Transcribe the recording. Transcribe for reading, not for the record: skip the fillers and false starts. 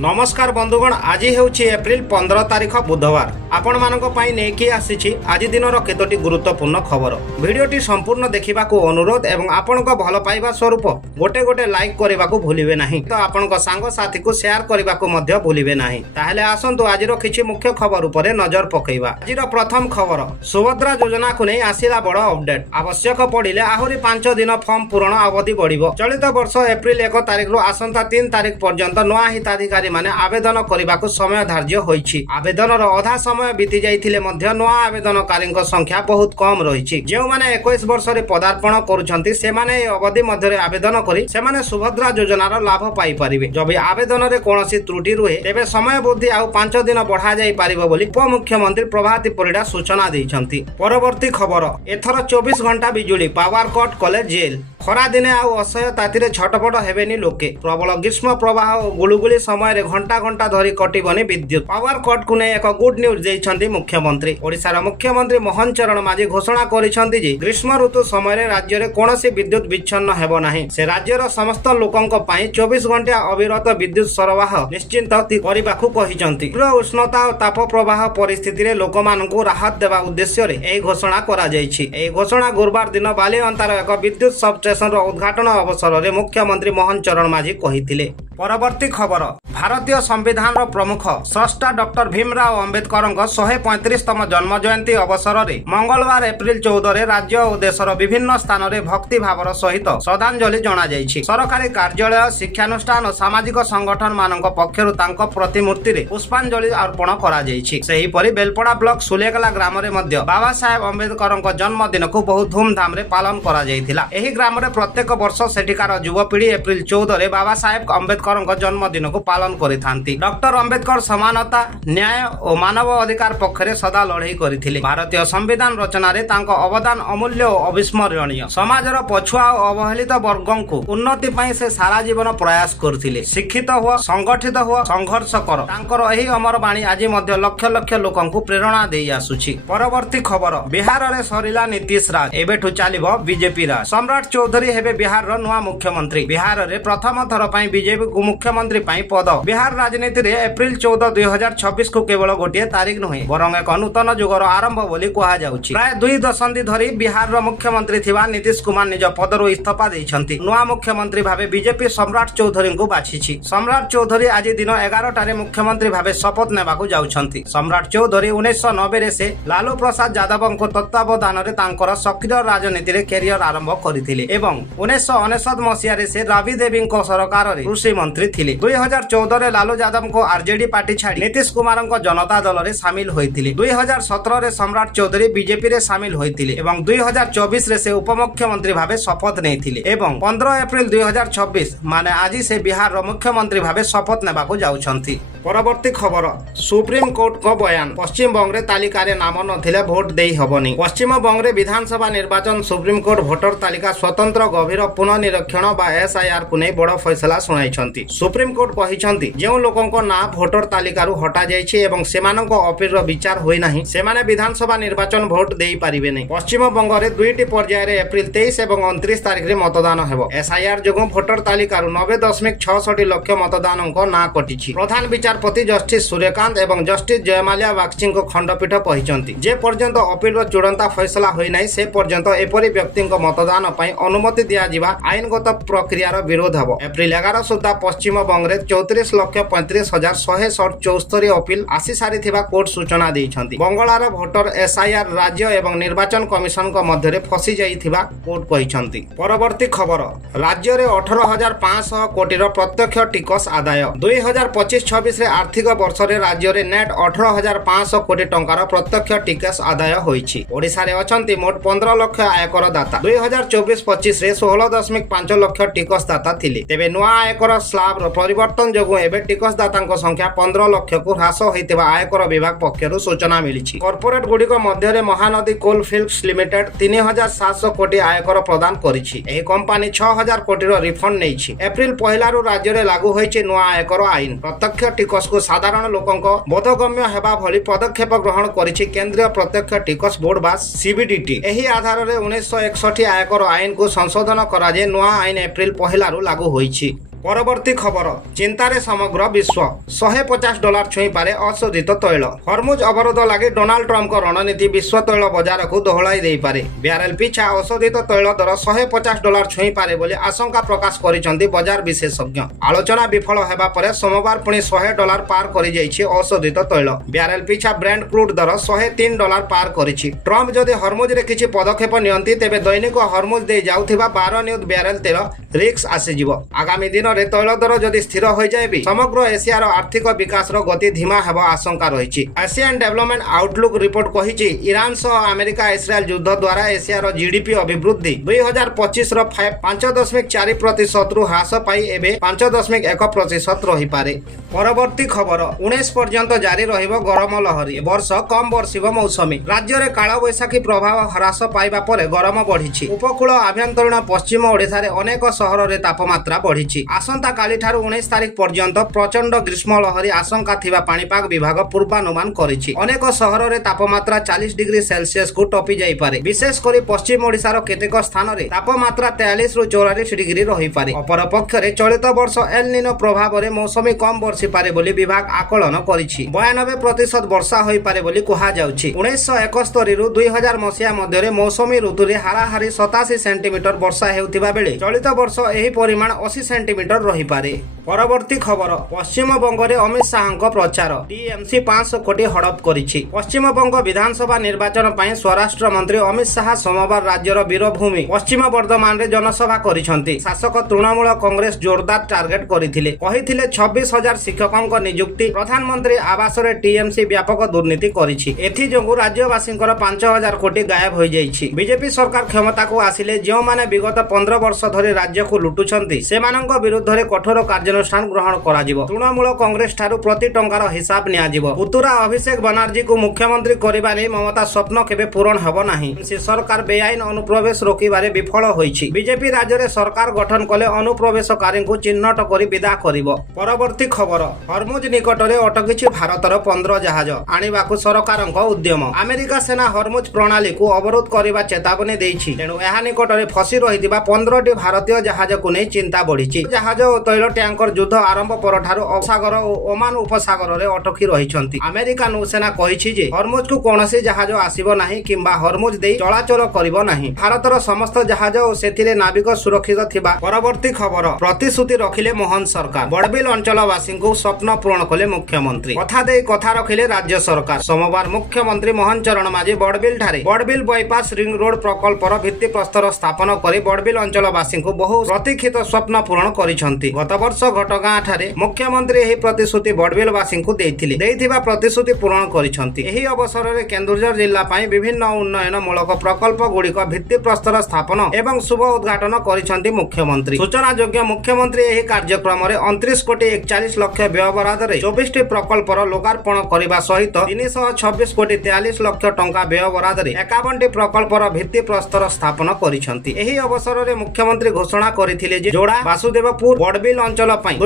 नमस्कार बंधुगण, आज ହେଉଛି एप्रिल 15 तारिख बुधवार। आपण मानक पई नेकी आसीछि आज दिनर केतोटी गुरुत्वपूर्ण खबर। भिडियोटी संपूर्ण देखिबाकू अनुरोध एवं आपणक भल पाइबा स्वरूप गोटे गोटे लाइक करबाकू भूलिबे नाही, तो आपणक सांग साथी को शेयर करबाकू मध्य भूलिबे नाही। ताहेले आसंतु आजिरो किछि मुख्य खबर उपरे नजर पकेइबा। आजिरो प्रथम खबर, सुभद्रा योजना को नै आसिला बड़ अपडेट। आवश्यक पड़िले आहुरी 5 दिन फॉर्म पूरण अवधि बढ़िबो। चलित वर्ष एप्रिल 1 तारिख रु आसंता 3 तारिख पर्यंत नुआ हिताधिकारी माने आवेदन करबाकू समय धार्य होईछि। आवेदनर अधा समय बीती जाइथिले मध्य नुआ आवेदनकारीक संख्या बहुत कम रहिछि। जेउ माने 21 वर्ष रे पदार्पण करूछन्ति से माने ए अवधि मध्य आवेदन करी से माने सुभद्रा योजनार लाभ पाई परिबे। जबि आवेदन रे कोनोसी त्रुटि रुहे तेबे समय वृद्धि आउ 5 दिन बढ़ा जाई परिबो बोली उपमुख्यमंत्री प्रभाती परिडा सूचना दैछन्ति। परवर्ती खबर, एथर 24 घंटा बिजुली पावर कट कले जेल। खरा दिने आउ असह्य तातिरे छटपट हेबेनी लोके। प्रबल ग्रीष्म प्रवाह और गुलुगुली समय रे घंटा घंटा धरी कटिबनी विद्युत। पावर कट को नै एक गुड न्यूज दैछन्ति मुख्यमंत्री। ओडिशार मुख्यमंत्री मोहन चरण माझी घोषणा करिसन्ति जे ग्रीष्म ऋतु समय रे राज्य रे कोनोसी विद्युत विच्छिन्न हेबो नाही। से राज्यर समस्त लोकंक पई 24 घंटा अविरत विद्युत सरबराह निश्चिंत करिबाकू कहिसन्ति। तीव्र उष्णता और ताप प्रवाह परिस्थिति रे लोकमानकू राहत देबा उद्देश्य रे एही घोषणा करा जायछि। एही घोषणा गुरुवार दिन बाली अंतर एक विद्युत सब स्टेशन उद्घाटन अवसर में मुख्यमंत्री मोहन चरण माझी कहिथिले। परवर्ती खबर, भारतीय संविधान प्रमुख स्रष्टा डॉक्टर भीमराव अंबेडकर 135तम जन्म जयंती अवसर में मंगलवार एप्रिल 14 रे राज्य और देशर विभिन्न स्थान में भक्ति भावर सहित श्रद्धांजलि जना जायछि। सरकारी कार्यालय, शिक्षानुष्ठान और सामाजिक संगठन मानक पक्षरु तांको प्रतिमूर्ति रे पुष्पांजलि अर्पण करा जायछि। सेही परि बेलपड़ा ब्लॉक सुलेगला ग्राम रे मध्य बाबा साहेब अंबेडकर जन्मदिन को बहुत धूमधाम रे पालन करा जायथिला। एही ग्राम रे प्रत्येक वर्ष सेठिकार युवपीढ़ी एप्रिल 14 रे बाबा साहेब अंबेडकर जन्मदिन को पालन करिथांती। डॉक्टर अंबेडकर समानता, न्याय और मानव अधिकार पक्षरे सदा लड़ाई करथिले। भारतीय संविधान रचना रे तांको अवदान अमूल्य और अविस्मरणीय। समाजर पछुआ और अवहेलित वर्गों को उन्नति पई से सारा जीवन प्रयास करथिले। शिक्षित हुआ, संगठित हुआ, संघर्ष कर। तांकर एही अमर बाणी आज मध्य लक्ष लक्ष लोकन को प्रेरणा देई आसुछि। परवर्ती खबर, बिहार रे सरिला नीतीश राज, एबेठु चालिबो बीजेपी राज। सम्राट चौधरी हेबे बिहार रो नुआ मुख्यमंत्री। बिहार रे प्रथम थर पई बीजेपी मुख्यमंत्री पई पद। बिहार राजनीति रे एप्रिल 14 2026 को केवल गोटे तारीख नुहे बरं एक नूतन युगर आरंभ बोली कहा जाउछि। प्राय 2 दशंधि धरी बिहार रो मुख्यमंत्री थिबा नीतीश कुमार निज पदरु इस्तीफा दैछन्ति। नुआ मुख्यमंत्री भाबे बीजेपी सम्राट चौधरी को बाछिछि। सम्राट चौधरी आज दिन 11 टारे मुख्यमंत्री भाबे शपथ नेबाकू जाउछन्ति। सम्राट चौधरी 1990 रे से लालू प्रसाद यादवଙ୍କ तत्वावधान रे तांकर सक्रिय राजनीति रे कैरियर आरंभ करिथिले एवं 1999 मसिया रे से राबी देवीଙ୍କ सरकार रे कृषि मंत्री थिले। 2014 रे लालू यादव को आरजेडी पार्टी छाड़ी नीतीश कुमार जनता दल रे शामिल होइथिले। 2017 रे सम्राट चौधरी बीजेपी रे शामिल होइथिले एवं 2024 रे से उपमुख्यमंत्री भाबे शपथ नेथिले एवं 15 एप्रिल 2026 माने आज से बिहार रो मुख्यमंत्री भाबे शपथ नेबाकू जाउछन्ति। परवर्ती खबर, सुप्रीम कोर्ट को बयान, पश्चिम बंग रे तालिका रे नाम नथिले भोट देई हबनी। पश्चिम बंग रे विधानसभा निर्वाचन सुप्रीम कोर्ट भोटर तालिका स्वतंत्र गभीर पुनर्निरीक्षण बा एसआईआर को नै बड़ फैसला सुनाइछन्ति। सुप्रीम कोर्ट कहिछन्ति जेउ लोकंक ना भोटर तालिका रु हटा जायछि एवं सेमानक अपील रो विचार होई नाही सेमाने विधानसभा निर्वाचन भोट देई पारिबे नै। पश्चिम बंग रे 2टी पर्याय रे एप्रिल 23 एवं 29 तारिख रे मतदान हेबो। एसआईआर जोगो भोटर तालिका रु 90.66 लाख मतदानक ना कटिछि। प्रधान विचारपति जस्टिस सूर्यकांत एवं जस्टिस जयमाल्या बागची को खंडपीठ कहिसन्ति जे पर्यंत अपील रो चूड़ांत फैसला होई नाही से पर्यंत एपरि व्यक्तिक मतदान पई अनुमति दिया जिबा आईनगत प्रक्रिया रो विरोध हबो। एप्रिल 11 सुद्धा पश्चिम बंग रे 34,35,174 अपील आसी सारिथिबा कोर्ट सूचना दैछन्ति। बंगलार भोटर एसआईआर राज्य एवं निर्वाचन कमिशन को मध्य रे फसी जाइथिबा कोर्ट कहिसन्ति। परवर्ती खबर, राज्य रे 18,500 कोटी रो प्रत्यक्ष टिकस आदाय। 2025-26 रे आर्थिक वर्ष रे राज्य रे नेट 18,500 कोटी टंकार प्रत्यक्ष टिकस आदाय होईछि। ओडिसा रे अछन्ति मोट 15 लाख आयकर दाता। 2024-25 रे 16.5 लाख टिकस दाता थिले। तेबे नुआ आयकर स्लाब रो परिवर्तन जोगु एबे टिकस दातांक संख्या 15 लाख को ह्रास होइतिबा आयकर विभाग पक्षरु सूचना मिलिछि। कॉर्पोरेट गुडिक मध्य रे महानदी कोल फील्ड्स लिमिटेड 3,700 कोटी आयकर प्रदान करिछि। एही कंपनी 6,000 कोटी रो रिफंड नेइछि। एप्रिल 1 रु राज्य रे लागू होइछि नुआ आयकर आईन। प्रत्यक्ष टिकस को साधारण लोकंक बोधगम्य हेबा भली पदक्षेप ग्रहण करिछि केंद्रीय प्रत्यक्ष टिकस बोर्ड बा सीबीडीटी। एही आधार रे 1961 आयकर आईन को संशोधन करा जे नुआ आईन एप्रिल 1 रु लागू होइछि। ପରବର୍ତ୍ତୀ ଖବର ଚିନ୍ତାରେ ସମଗ୍ର ବିଶ୍ୱ $150 ଛୁଇଁପାରେ ଅଶୋଧିତ ତୈଳ ହରମୁଜ ଅବରୋଧ ଲାଗି ଡୋନାଲ୍ଡ ଟ୍ରମ୍ପଙ୍କ ରଣନୀତି ବିଶ୍ୱ ତୈଳ ବଜାରକୁ ଦୋହଲାଇ ଦେଇପାରେ ବ୍ୟାରେଲ ପିଛା ଅଶୋଧିତ ତୈଳ ଦର $150 ଛୁଇଁପାରେ ବୋଲି ଆଶଙ୍କା ପ୍ରକାଶ କରିଛନ୍ତି ବଜାର ବିଶେଷଜ୍ଞ ଆଲୋଚନା ବିଫଳ ହେବା ପରେ ସୋମବାର ପୁଣି $100 ପାର କରିଯାଇଛି ଅଶୋଧିତ ତୈଳ ବ୍ୟାରେଲ ପିଛା ବ୍ରେଣ୍ଡ କ୍ରୁଡ୍ ଦର $103 ପାର କରିଛି ଟ୍ରମ୍ପ ଯଦି ହରମୁଜରେ କିଛି ପଦକ୍ଷେପ ନିଅନ୍ତି ତେବେ ଦୈନିକ ହରମୁଜ ଦେଇ ଯାଉଥିବା 12 ନିୟୁତ ବ୍ୟାରେଲ ତେଲ ରିକ୍ସ ଆସିଯିବ ଆଗାମୀ ଦିନରେ ତୈଳ ଦର ଯଦି ସ୍ଥିର ହୋଇଯାଏ ବି ସମଗ୍ର ଏସିଆର ଆର୍ଥିକ ବିକାଶର ଗତି ଧୀମା ହେବ ଆଶଙ୍କା ରହିଛି ଏସିଆନ୍ ଡେଭଲପମେଣ୍ଟ ଆଉଟଲୁକ୍ ରିପୋର୍ଟ କହିଛି ଇରାନ ସହ ଆମେରିକା ଇସ୍ରାଏଲ ଯୁଦ୍ଧ ଦ୍ୱାରା ଏସିଆର ଜିଡିପି ଅଭିବୃଦ୍ଧି 2025ର 5.4% ରୁ ହ୍ରାସ ପାଇ ଏବେ 5.1% ରହିପାରେ ପରବର୍ତ୍ତୀ ଖବର 19 ପର୍ଯ୍ୟନ୍ତ ଜାରି ରହିବ ଗରମ ଲହରୀ ବର୍ଷ କମ୍ ବର୍ଷିବ ମୌସୁମୀ ରାଜ୍ୟରେ କାଳବୈଶାଖୀ ପ୍ରଭାବ ହ୍ରାସ ପାଇବା ପରେ ଗରମ ବଢିଛି ଉପକୂଳ ଆଭ୍ୟନ୍ତରୀଣ ପଶ୍ଚିମ ଓଡ଼ିଶାରେ ଅନେକ ସହରରେ ତାପମାତ୍ରା ବଢିଛି ଆସନ୍ତାକାଲିଠାରୁ 19 ତାରିଖ ପର୍ଯ୍ୟନ୍ତ ପ୍ରଚଣ୍ଡ ଗ୍ରୀଷ୍ମ ଲହରୀ ଆଶଙ୍କା ଥିବା ପାଣିପାଗ ବିଭାଗ ପୂର୍ବାନୁମାନ କରିଛି ଅନେକ ସହରରେ ତାପମାତ୍ରା 40 ଡିଗ୍ରୀ ସେଲସିୟସକୁ ଟପି ଯାଇପାରେ ବିଶେଷ କରି ପଶ୍ଚିମ ଓଡ଼ିଶାର କେତେକ ସ୍ଥାନରେ ତାପମାତ୍ରା 43 ରୁ 44 ଡିଗ୍ରୀ ରହିପାରେ ଅପରପକ୍ଷରେ ଚଳିତ ବର୍ଷ ଏଲ ନିନୋ ପ୍ରଭାବରେ ମୌସୁମୀ କମ୍ ବର୍ଷିପାରେ ବୋଲି ବିଭାଗ ଆକଳନ କରିଛି 92% ବର୍ଷା ହୋଇପାରେ ବୋଲି କୁହାଯାଉଛି 1971 ରୁ 2000 ମସିହା ମଧ୍ୟରେ ମୌସୁମୀ ଋତୁରେ ହାରାହାରି 87 ସେଣ୍ଟିମିଟର ବର୍ଷା ହେଉଥିବା ବେଳେ ଚଳିତ ବର୍ଷ ଏହି ପରିମାଣ 80 ସେଣ୍ଟିମିଟର ରହିପାରେ ପରବର୍ତ୍ତୀ ଖବର ପଶ୍ଚିମବଙ୍ଗରେ ଅମିତ ଶାହଙ୍କ ପ୍ରଚାର ଟିଏମସି 500 କୋଟି ହଡପ କରିଛି ପଶ୍ଚିମବଙ୍ଗ ବିଧାନସଭା ନିର୍ବାଚନ ପାଇଁ ସ୍ୱରାଷ୍ଟ୍ର ମନ୍ତ୍ରୀ ଅମିତ ଶାହା ସୋମବାର ରାଜ୍ୟର ବୀରଭୂମି ପଶ୍ଚିମ ବର୍ଦ୍ଧମାନରେ ଜନସଭା କରିଛନ୍ତି ଶାସକ ତୃଣମୂଳ କଂଗ୍ରେସ ଜୋରଦାର ଟାର୍ଗେଟ କରିଥିଲେ କହିଥିଲେ 26,000 ଶିକ୍ଷକଙ୍କ ନିଯୁକ୍ତି ପ୍ରଧାନମନ୍ତ୍ରୀ ଆବାସରେ ଟିଏମସି ବ୍ୟାପକ ଦୁର୍ନୀତି କରିଛି ଏଥିଯୋଗୁଁ ରାଜ୍ୟବାସୀଙ୍କର 5,000 କୋଟି ଗାୟବ ହୋଇଯାଇଛି ବିଜେପି ସରକାର କ୍ଷମତାକୁ ଆସିଲେ ଯେଉଁମାନେ ବିଗତ 15 ବର୍ଷ ଧରି ରାଜ୍ୟକୁ ଲୁଟୁଛନ୍ତି ସେମାନଙ୍କ ବିରୁଦ୍ଧରେ କଠୋର କାର୍ଯ୍ୟାନୁଷ୍ଠାନ ଗ୍ରହଣ କରାଯିବ ତୃଣମୂଳ କଂଗ୍ରେସ ଠାରୁ ପ୍ରତି ଟଙ୍କାର ହିସାବ ନିଆଯିବ ପୁତୁରା ଅଭିଷେକ ବାନାର୍ଜୀଙ୍କୁ ମୁଖ୍ୟମନ୍ତ୍ରୀ କରିବା ନେଇ ମମତା ସ୍ୱପ୍ନ କେବେ ପୂରଣ ହେବ ନାହିଁ ସେ ସରକାର ବେଆଇନ ଅନୁପ୍ରବେଶ ରୋକିବାରେ ବିଫଳ ହୋଇଛି ବିଜେପି ରାଜ୍ୟରେ ସରକାର ଗଠନ କଲେ ଅନୁପ୍ରବେଶକାରୀଙ୍କୁ ଚିହ୍ନଟ କରି ବିଦା କରିବ ପରବର୍ତ୍ତୀ ଖବର ହରମୁଜ ନିକଟରେ ଅଟକିଛି ଭାରତର 15 ଜାହାଜ ଆଣିବାକୁ ସରକାରଙ୍କ ଉଦ୍ୟମ ଆମେରିକା ସେନା ହରମୁଜ ପ୍ରଣାଳୀକୁ ଅବରୋଧ କରିବା ଚେତାବନୀ ଦେଇଛି ତେଣୁ ଏହା ନିକଟରେ ଫସି ରହିଥିବା 15ଟି ଭାରତୀୟ ଜାହାଜକୁ ନେଇ ଚିନ୍ତା ବଢିଛି ଜାହାଜ ଓ ତୈଳ ଟ୍ୟାଙ୍କର ଯୁଦ୍ଧ ଆରମ୍ଭ ପରଠାରୁ ଅସାଗର ଓ ଓମାନ ଉପସାଗରରେ ଅଟକି ରହିଛନ୍ତି ଆମେରିକା ନୌସେନା କହିଛି ଯେ ହରମୁଜକୁ କୌଣସି ଜାହାଜ ଆସିବ ନାହିଁ କିମ୍ବା ହରମୁଜ ଦେଇ ଚଳାଚଳ କରିବ ନାହିଁ ଭାରତର ସମସ୍ତ ଜାହାଜ ଓ ସେଥିରେ ନାବିକ ସୁରକ୍ଷିତ ଥିବା ପରବର୍ତ୍ତୀ ଖବର ପ୍ରତିଶ୍ରୁତି ରଖିଲେ ମୋହନ ସରକାର ବଡ଼ବିଲ ଅଞ୍ଚଳବାସୀଙ୍କୁ ସ୍ୱପ୍ନ ପୂରଣ କଲେ ମୁଖ୍ୟମନ୍ତ୍ରୀ କଥା ଦେଇ କଥା ରଖିଲେ ରାଜ୍ୟ ସରକାର ସୋମବାର ମୁଖ୍ୟମନ୍ତ୍ରୀ ମୋହନ ଚରଣ ମାଝୀ ବଡ଼ବିଲ ଠାରେ ବଡ଼ବିଲ ବାଇପାସ ରିଙ୍ଗ ରୋଡ ପ୍ରକଳ୍ପର ଭିତ୍ତିପ୍ରସ୍ତର ସ୍ଥାପନ କରି ବଡ଼ବିଲ ଅଞ୍ଚଳବାସୀଙ୍କୁ ବହୁ ପ୍ରତୀକ୍ଷିତ ସ୍ୱପ୍ନ ପୂରଣ କରିଛନ୍ତି ଗତ ବର୍ଷ ଘଟଗାଁ ଠାରେ ମୁଖ୍ୟମନ୍ତ୍ରୀ ଏହି ପ୍ରତିଶ୍ରୁତି ବଡ଼ବିଲବାସୀଙ୍କୁ ଦେଇଥିବା ପ୍ରତିଶ୍ରୁତି ପୂରଣ କରିଛନ୍ତି ଏହି ଅବସରରେ କେନ୍ଦୁଝର ଜିଲ୍ଲା ପାଇଁ ବିଭିନ୍ନ ଉନ୍ନୟନ ମୂଳକ ପ୍ରକଳ୍ପ ଗୁଡ଼ିକ ଭିତ୍ତିପ୍ରସ୍ତର ସ୍ଥାପନ ଏବଂ ଶୁଭ ଉଦ୍ଘାଟନ କରିଛନ୍ତି ମୁଖ୍ୟମନ୍ତ୍ରୀ ସୂଚନାଯୋଗ୍ୟ ମୁଖ୍ୟମନ୍ତ୍ରୀ ଏହି କାର୍ଯ୍ୟକ୍ରମରେ 29 କୋଟି 41 ଲକ୍ଷ ବ୍ୟୟବରାଦରେ 24ଟି ପ୍ରକଳ୍ପର ଲୋକାର୍ପଣ କରିବା ସହିତ 326 କୋଟି 43 ଲକ୍ଷ ଟଙ୍କା ବ୍ୟୟବରାଦରେ 51ଟି ପ୍ରକଳ୍ପର ଭିତ୍ତିପ୍ରସ୍ତର ସ୍ଥାପନ କରିଛନ୍ତି ଏହି ଅବସରରେ ମୁଖ୍ୟମନ୍ତ୍ରୀ ଘୋଷଣା କରିଥିଲେ ଯେ ଯୋଡ଼ା ବାସୁଦେବପୁର ବଡ଼ବିଲ ଅଞ୍ଚଳ ପାଇଁ